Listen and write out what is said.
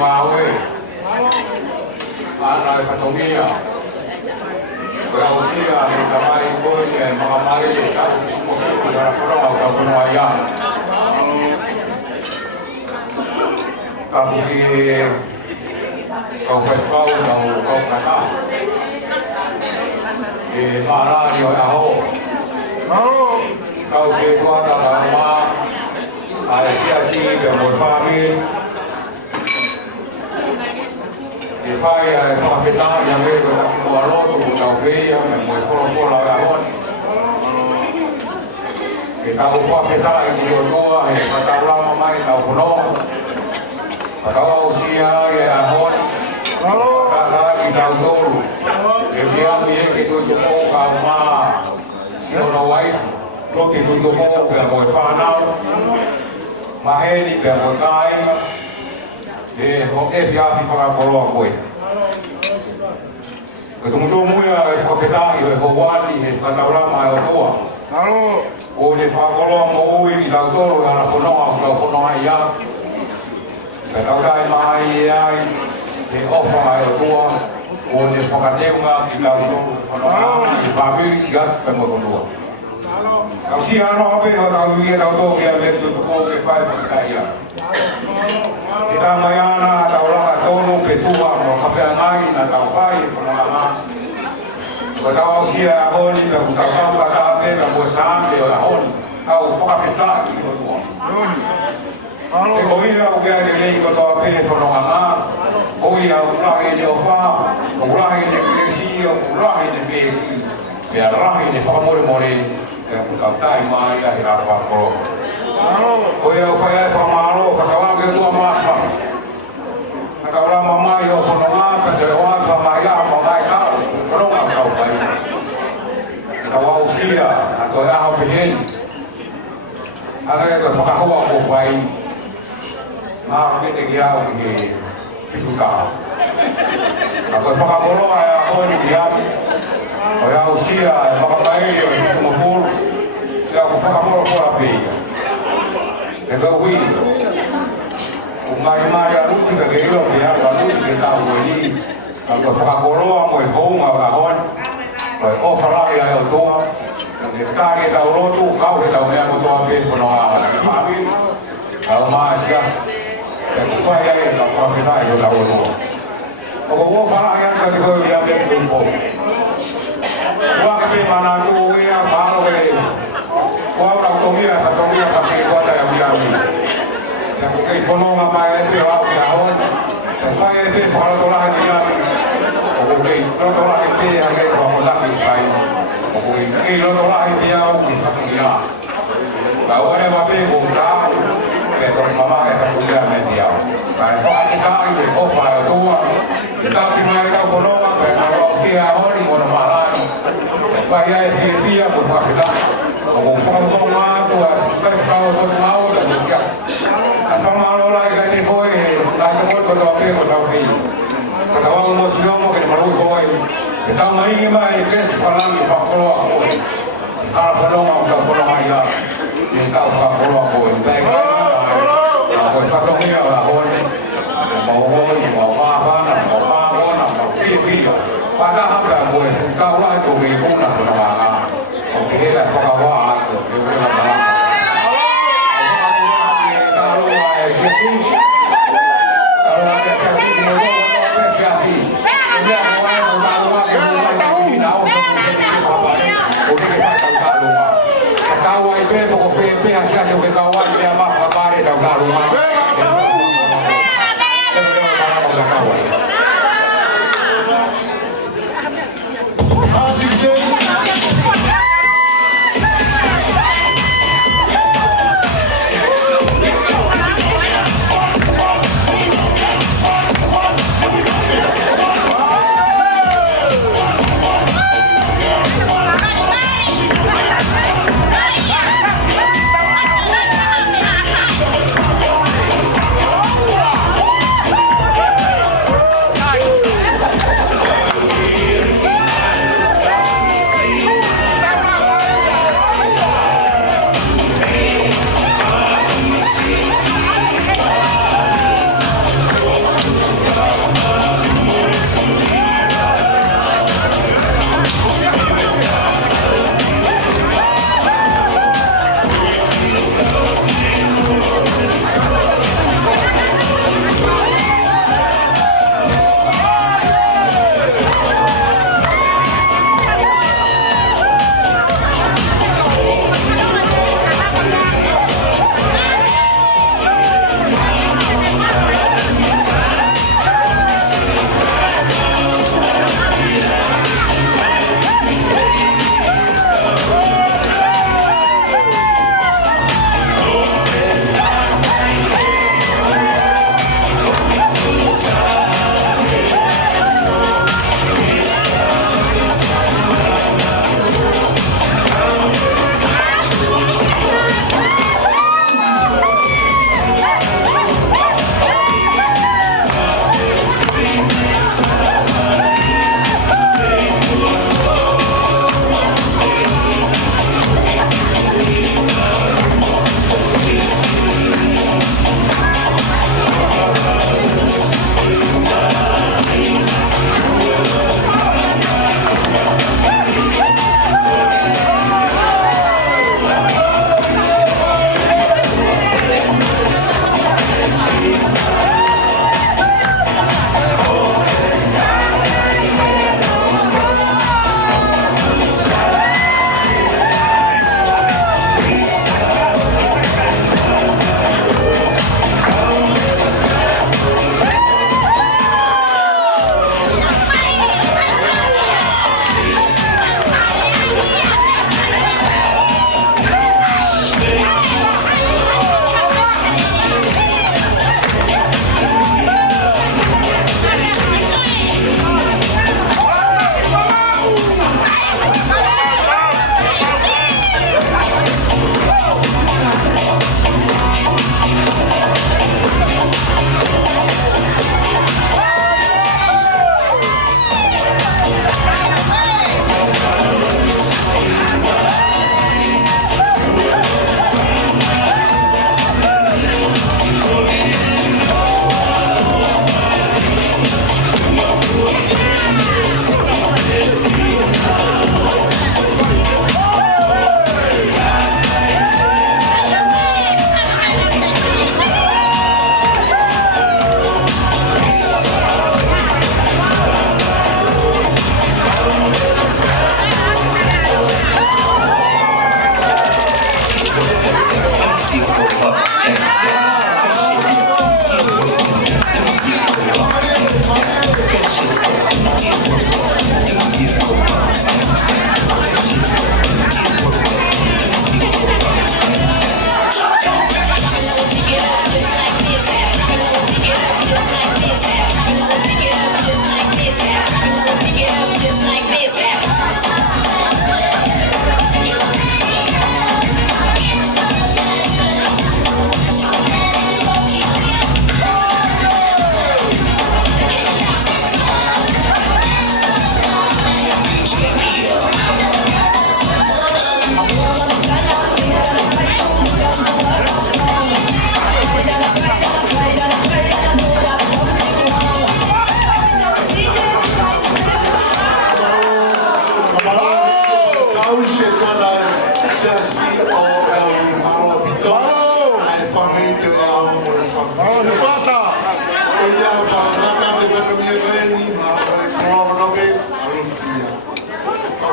Maui. Ana e whatongia. Kura usia ni kamai koe e mga mare e tau si kumosuku na whanau ka whanau ia. Kapu ki kau whaifkau na o kau whana. E maarani o aho. Kau se tuana ka uma. Ai sia si be mo family. E fai e whakawheta ia me ko taki mua roto ko tau whia me mo e whora a hon. E tau whakawheta i ki o toa e patau rama mai tau whanau. Patau au sia e a hon. Tata ki tau tolu. E miami e ki tui tuko ka uma sio no waifu. Toki tui tuko pe mo e whanau. Maheni pe mo kai. E ho e fiafi whakakoroa koe. Koe tumuto muia e whakawhetai o e ho wani e whakataurama e o toa. O ne whakakoroa mo ui ki tau toro e ana whanoa o tau whanoa i a. Ka tau tai mai e ai e ofa e o toa. O ne whakateunga ki tau toro whanoa i whamiri sigas pe mo whanoa. Kau si ano hape o tau i e tau toro ki a letu tuko ke whae whakatai a. E tā mai ana tau raka tono pe tua mo whawhea ngai na tau whai e whanau ngā. Ko tau au sia a honi pe ku tau tau kata pe pe mo saambe o a honi. Tau whakawheta ki o tua. E koia o kia te kei ko toa pe whanau ngā. Koia o urahi ne o wha, o urahi ne kuresi, o urahi ne pesi. Pe a rahi ne whakamore more pe ku tau tai mai a he rā whakoro. Koe au whai ai whamaro, whakawake o tua mātua. Whakawala mamai o whanongata, te wātua mai a mamai tau, whanonga tau whai. E tau au sia, a toi aho peheni. Ana e toi whakahoa ko whai. Māro me te ki au ki he whitu kao. A koe whakamoroa e a honi ki atu. Koe au sia e whakamairi o e whitu mafuru. Te au ko whakamoro kora peia. E kau hui, o mai a ruti ka ke ilo ke hau a ruti ke tau koe ni. Ka koe whakakoroa mo e hounga o a hon. Koe ofarari ai o toa. Ke tāri e tau rotu, kau he tau mea mo toa pe whanau a mami. Kau maa sias. E ku whai ai e tau whawhetai o tau o toa. O ko ofarari ai ka te koe lia me tu fo. Waka pe mana tu ea maro e. Kau rau tongia, whatongia whasike kota e miami. Ia ko kei whanonga mai e te rau ki a hon. E whai e te whakaratorahe miami. O ko kei rotorahe te a kei whakolaki whai. O ko kei rotorahe miau ki whatungia. Ka ore wape ko tāu. Ke tok mamahe whatungia me te au. Ka e whaakikai e ofa e tua. E tāti mai kau whanonga pe ka rau whia a honi mo na marani. E whai ai whia ko whawhetaki. O whakatau mātu a whakatau o tō mau da musia. A whamaro lai kai te koe, lai te koe ko tau pē ko tau whi. Ko tau au mo siomo ke te marui koe. E tau maringi mai e kres whanangi whakoloa koe. E kara whanonga o tau whanonga ia. E tau whakoloa koe. Pēk mai a koe whatongia o a hoi. Mau hoi, mau pāwhana, mau pāwhana, mau whia. Whakaha pēr koe, tau lai koe i kuna whanonga ngā. O ke hera whakawa atu, e ura maraka. O whakaroa e siasi. Karoa ke siasi, ki mo roa ke siasi. O mea koe o karoa ke mo mai ka kumina o sa kusa ki ke whapare. O ke ke whakau karoa. Ka kaua i pe, ko whepea siasi o ke kaua i te ama whapare tau karoa. Thank you.